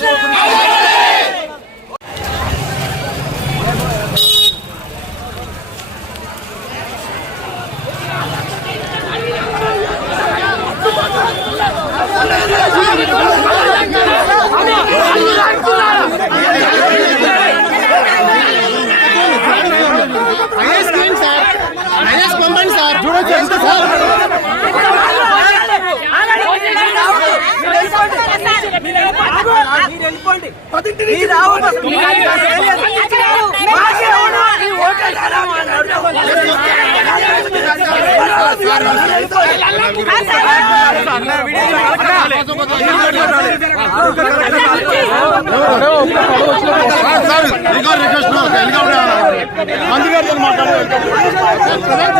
చూడొచ్చు sir sir request మాట్లాడారు